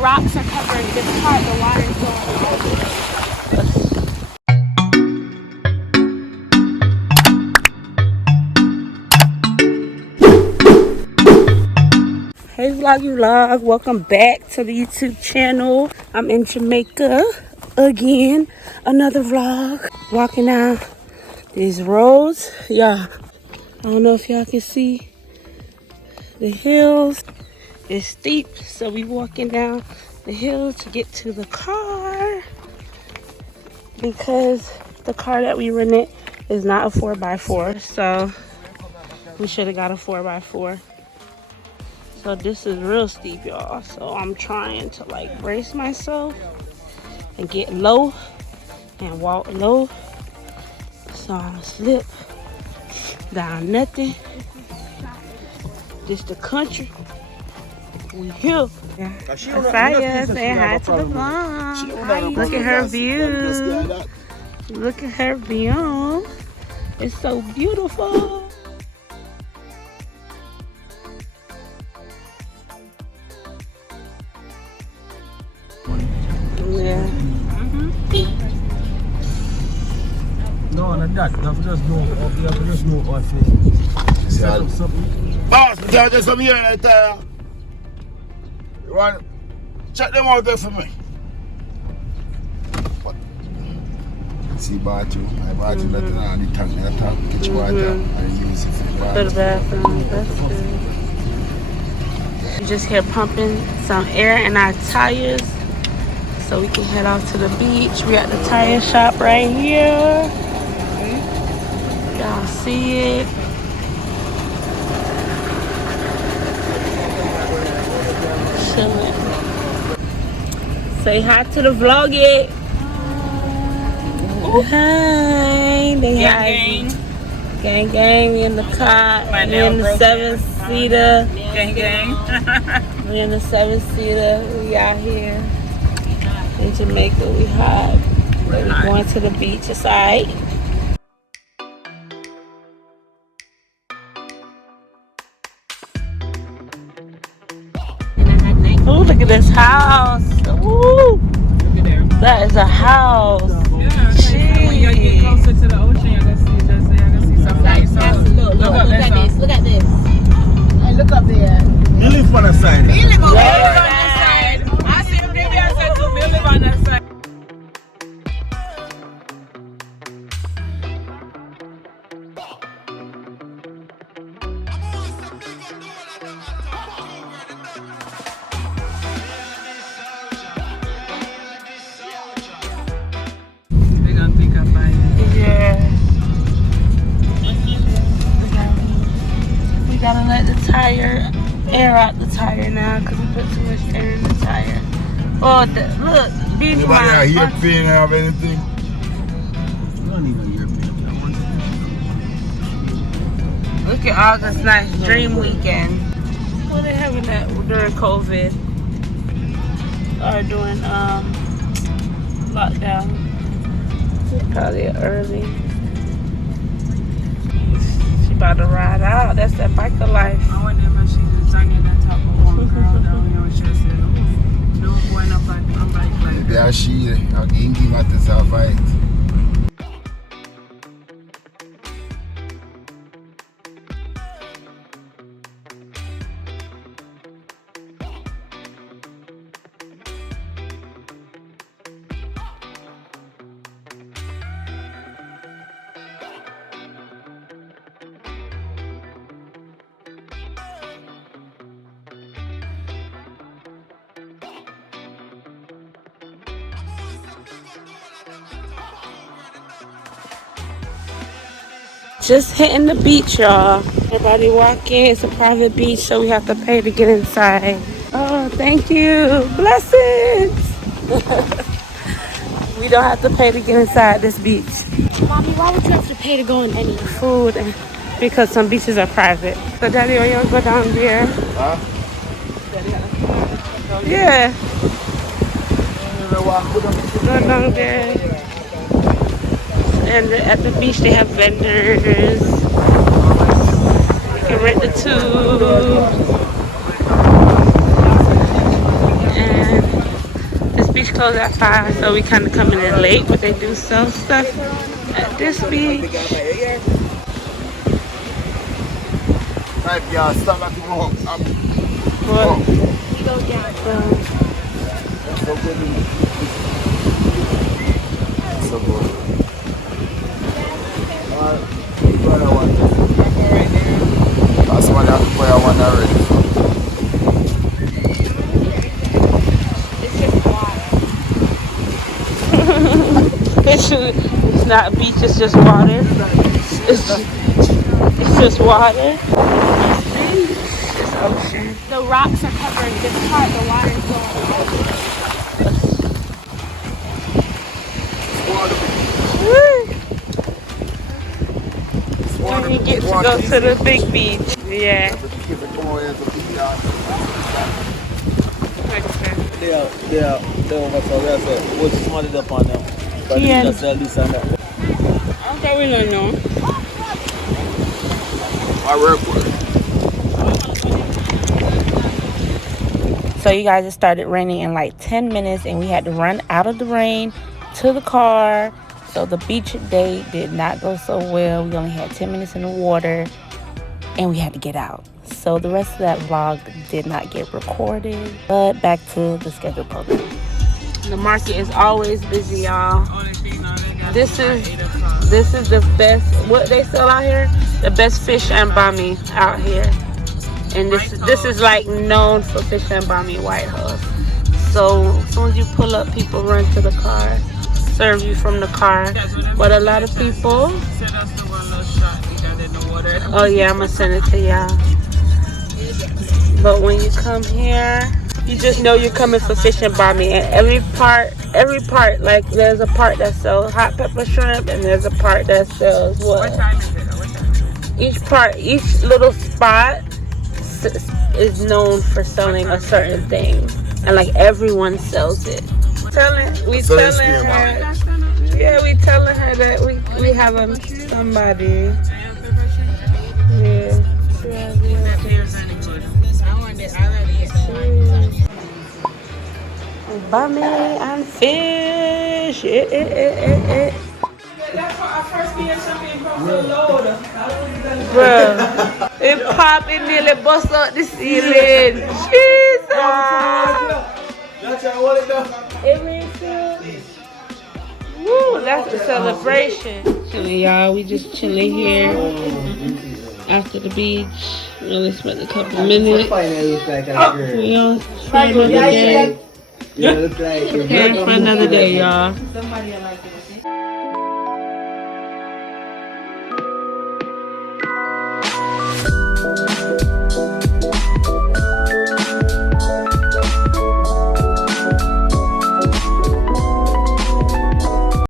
rocks are covering this part. The water's going over. Hey vlog, welcome back to the YouTube channel. I'm in Jamaica again. Another vlog. Walking down these roads. Yeah, I don't know if y'all can see the hills. It's steep, so we walking down the hill to get to the car because the car that we rented is not a 4x4, so we should have got a 4x4. So this is real steep, y'all. So I'm trying to like brace myself and get low and walk low so I don't slip down nothing. This the country. We here. Asaya saying hi to the vlog. Look at her view. Look at her view. It's so beautiful. Yeah. No, not that. You have to just know. You have to just know what to set up something. Boss, there's some here right there. You want check them out there for me. What? See bathroom. I bathroom that on the tank, the tap, catch water and use it for the For the bathroom. That's good. We just here pumping some air in our tires so we can head off to the beach. We at the tire shop right here. Y'all see it. Chilling. Say hi to the vlog it. Hi. They hi. Gang gang. We in the car. We in the 7-seater. Gang gang. We in the 7-seater. We out here in Jamaica. We hot. But we going to the beach. It's alright. Oh, look at this house. Ooh. That is a house. Yeah, when you get closer to the ocean, you're gonna see some nice houses. Look at this. Look at this. Hey, look up there. You live on the side. We live on the side. I see the baby. I said to live on the side. We gotta let the tire air out the tire now because we put too much air in the tire. Oh, look, beach Anybody out here pain or have anything? I don't even hear people. Look at August nice dream weekend. What they having that during COVID or during lockdown? Probably early. She about to ride out. That's that biker life. I wonder if she was hanging on top of one girl down here. She said, no going up on bike like Maybe I she again at the survive. Just hitting the beach, y'all. Nobody walking. It's a private beach, so we have to pay to get inside. Oh, thank you. Blessings. We don't have to pay to get inside this beach. Mommy, why would you have to pay to go in any food? Because some beaches are private. So, Daddy, are you gonna go down there? Huh? Yeah. Go down there. And at the beach they have vendors. You can rent the tube. And close at 5, so we kind of coming in late, but they do sell stuff at this beach. Right, yeah, stop at the home. What? So good. So good. That's why I have to buy one already. It's not a beach, it's just water. It's just water. It's ocean. The rocks are covering this part, the water is going When you get to go to the big beach. Yeah. They're over so we say, what's smarted up on them? But Yeah. just sell this and that. Okay, we don't know. I work for it. So you guys, it started raining in like 10 minutes and we had to run out of the rain to the car. So the beach day did not go so well. We only had 10 minutes in the water and we had to get out. So the rest of that vlog did not get recorded, but back to the scheduled program. The market is always busy, y'all. This is the best, what they sell out here, the best fish and bami out here. And this is like known for fish and bami White House. So as soon as you pull up, people run to the car, serve you from the car. But a lot of people, oh yeah, I'm gonna send it to y'all. But when you come here, you just know you're coming for fish and bami. And every part, like there's a part that sells hot pepper shrimp and there's a part that sells what? Each little spot is known for selling a certain thing. And like everyone sells it. We telling her that we have somebody. Yeah. Bami and fish. That's why I first being something from the load. Bruh, it popped, it nearly bust up the ceiling. Jesus! It really feels. Woo, that's a celebration. Chilling, y'all. We just chilling here after the beach. We only spent a couple minutes. We on for another day. Preparing for another day, y'all.